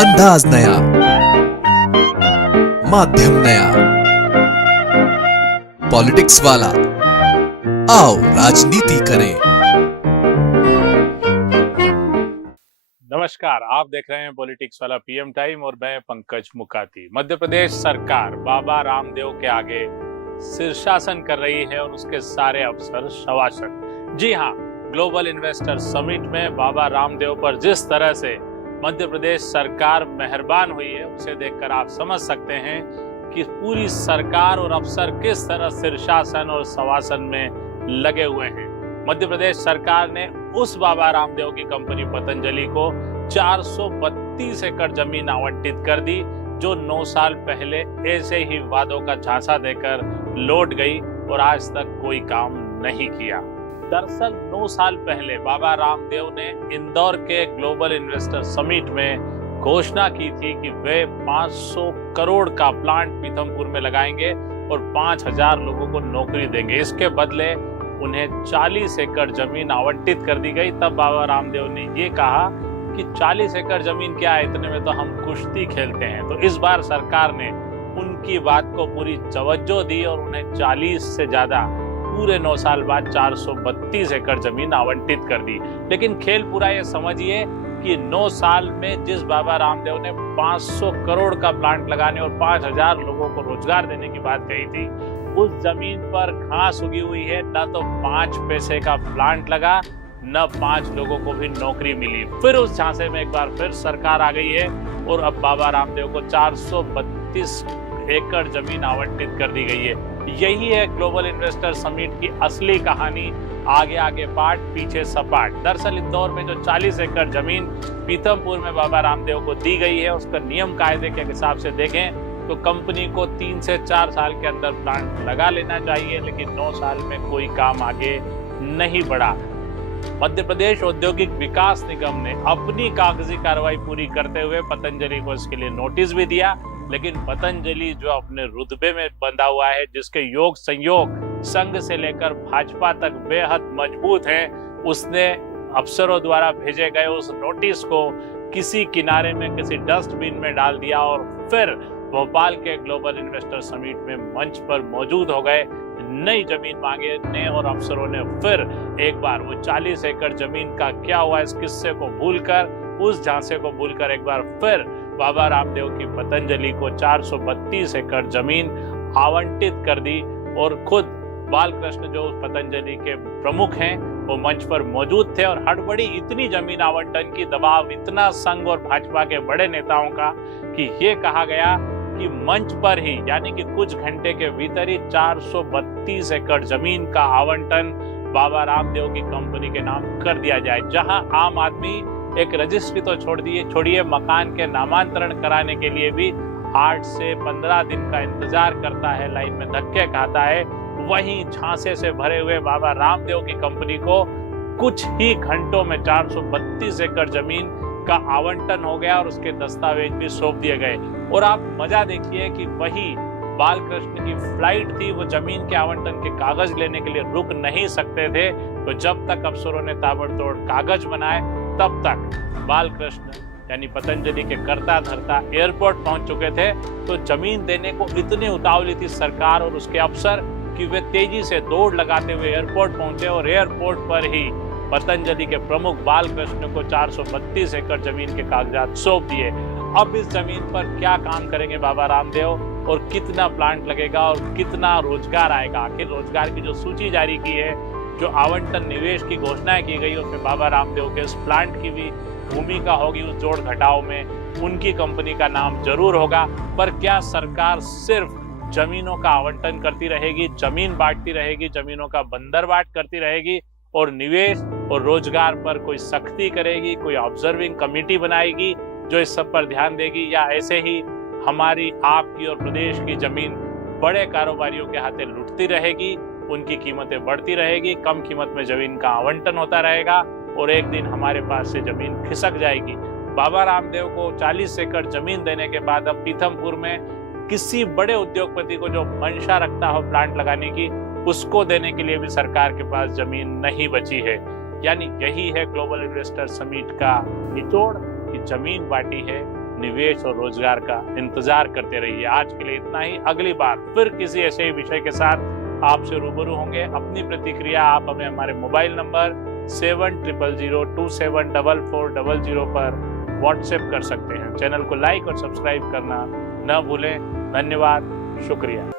अंदाज नया, माध्यम नया, पॉलिटिक्स वाला, आओ राजनीति करें। नमस्कार, आप देख रहे हैं पॉलिटिक्स वाला पीएम टाइम और मैं पंकज मुकाती। मध्य प्रदेश सरकार बाबा रामदेव के आगे शीर्षासन कर रही है और उसके सारे अफसर शवासन। जी हाँ, ग्लोबल इन्वेस्टर समिट में बाबा रामदेव पर जिस तरह से मध्य प्रदेश सरकार मेहरबान हुई है, उसे देखकर आप समझ सकते हैं कि पूरी सरकार और अफसर किस तरह शीर्षासन और शवासन में लगे हुए हैं। मध्य प्रदेश सरकार ने उस बाबा रामदेव की कंपनी पतंजलि को 432 एकड़ जमीन आवंटित कर दी, जो 9 साल पहले ऐसे ही वादों का झांसा देकर लौट गई और आज तक कोई काम नहीं किया। दरअसल 9 साल पहले बाबा रामदेव ने इंदौर के ग्लोबल इन्वेस्टर समिट में घोषणा की थी कि वे 500 करोड़ का प्लांट पीथमपुर में लगाएंगे और 5000 लोगों को नौकरी देंगे। इसके बदले उन्हें 40 एकड़ जमीन आवंटित कर दी गई। तब बाबा रामदेव ने ये कहा कि 40 एकड़ जमीन क्या है, इतने में तो हम कुश्ती खेलते हैं। तो इस बार सरकार ने उनकी बात को पूरी तवज्जो दी और उन्हें 40 से ज्यादा पूरे 9 साल बाद 432 एकड़ जमीन आवंटित कर दी। लेकिन खेल पूरा ये समझिए कि 9 साल में जिस बाबा रामदेव ने 500 करोड़ का प्लांट लगाने और 5000 लोगों को रोजगार देने की बात कही थी, उस जमीन पर घास उगी हुई है। न तो 5 पैसे का प्लांट लगा, न 5 लोगों को भी नौकरी मिली। फिर उस झांसे में एक बार फिर सरकार आ गई है और अब बाबा रामदेव को 432 एकड़ जमीन आवंटित कर दी गई है। यही है ग्लोबल इन्वेस्टर समिट की असली कहानी। आगे आगे पाठ, पीछे सपाट। दरअसल इंदौर में जो 40 एकड़ जमीन पीथमपुर में बाबा रामदेव को दी गई है, उसका नियम कायदे के हिसाब से देखें तो कंपनी को 3 से 4 साल के अंदर प्लांट लगा लेना चाहिए, लेकिन 9 साल में कोई काम आगे नहीं बढ़ा। मध्य प्रदेश औद्योगिक विकास निगम ने अपनी कागजी कार्रवाई पूरी करते हुए पतंजलि को इसके लिए नोटिस भी दिया, लेकिन पतंजलि जो अपने रुतबे में बंधा हुआ है, जिसके योग संयोग संघ से लेकर भाजपा तक बेहद मजबूत है, उसने अफसरों द्वारा भेजे गए उस नोटिस को किसी किनारे में, किसी डस्टबिन में डाल दिया और फिर भोपाल के ग्लोबल इन्वेस्टर समिट में मंच पर मौजूद हो गए। नई जमीन मांगने और अफसरों ने फिर एक बार वो 40 एकड़ जमीन का क्या हुआ इस किस्से को भूलकर, उस झांसे को भूलकर एक बार फिर बाबा रामदेव की पतंजलि को 432 एकड़ जमीन आवंटित कर दी। और खुद बालकृष्ण जो पतंजलि के प्रमुख हैं, वो मंच पर मौजूद थे और हड़बड़ी इतनी जमीन आवंटन की, दबाव इतना संघ और भाजपा के बड़े नेताओं का कि ये कहा गया कि मंच पर ही, यानी कि कुछ घंटे के भीतर ही 432 एकड़ जमीन का आवंटन बाबा रामदेव की कंपनी के नाम कर दिया जाए। जहां आम आदमी एक रजिस्ट्री तो छोड़िए, मकान के नामांतरण कराने के लिए भी 8 से 15 दिन का इंतजार करता है, लाइन में धक्के खाता है। वहीं झांसे से भरे हुए बाबा रामदेव की कंपनी को कुछ ही घंटों में 432 एकड़ जमीन का आवंटन हो गया और उसके दस्तावेज भी सौंप दिए गए। और आप मजा देखिए कि वही बालकृष्ण की फ्लाइट थी, वो जमीन के आवंटन के कागज लेने के लिए रुक नहीं सकते थे। तो जब तक अफसरों ने ताबड़तोड़ कागज बनाए, तब तक बालकृष्ण यानी पतंजलि के कर्ता धर्ता एयरपोर्ट पहुंच चुके थे। तो जमीन देने को इतनी उतावली थी सरकार और उसके अफसर कि वे तेजी से दौड़ लगाते हुए एयरपोर्ट पहुंचे और एयरपोर्ट पर ही पतंजलि के प्रमुख बालकृष्ण को 432 एकड़ जमीन के कागजात सौंप दिए। अब इस जमीन पर क्या काम करेंगे बाबा रामदेव और कितना प्लांट लगेगा और कितना रोजगार आएगा? आखिर रोजगार की जो सूची जारी की है, जो आवंटन निवेश की घोषणाएं की गई, उसमें बाबा रामदेव के इस प्लांट की भी भूमिका होगी। उस जोड़ घटाव में उनकी कंपनी का नाम जरूर होगा। पर क्या सरकार सिर्फ जमीनों का आवंटन करती रहेगी, जमीन बांटती रहेगी, जमीनों का बंदरबाट करती रहेगी और निवेश और रोजगार पर कोई सख्ती करेगी, कोई ऑब्जर्विंग कमेटी बनाएगी जो इस सब पर ध्यान देगी, या ऐसे ही हमारी, आपकी और प्रदेश की जमीन बड़े कारोबारियों के हाथे लुटती रहेगी, उनकी कीमतें बढ़ती रहेगी, कम कीमत में जमीन का आवंटन होता रहेगा और एक दिन हमारे पास से जमीन खिसक जाएगी? बाबा रामदेव को 40 एकड़ जमीन देने के बाद अब पीथमपुर में किसी बड़े उद्योगपति को जो मंशा रखता हो प्लांट लगाने की, उसको देने के लिए भी सरकार के पास जमीन नहीं बची है। यानी यही है ग्लोबल इन्वेस्टर समिट का निचोड़ कि जमीन बांटी है, निवेश और रोजगार का इंतजार करते रहिए। आज के लिए इतना ही। अगली बार फिर किसी ऐसे ही विषय के साथ आपसे रूबरू होंगे। अपनी प्रतिक्रिया आप हमें हमारे मोबाइल नंबर 7000274400 पर व्हाट्सएप कर सकते हैं। चैनल को लाइक और सब्सक्राइब करना न भूलें। धन्यवाद, शुक्रिया।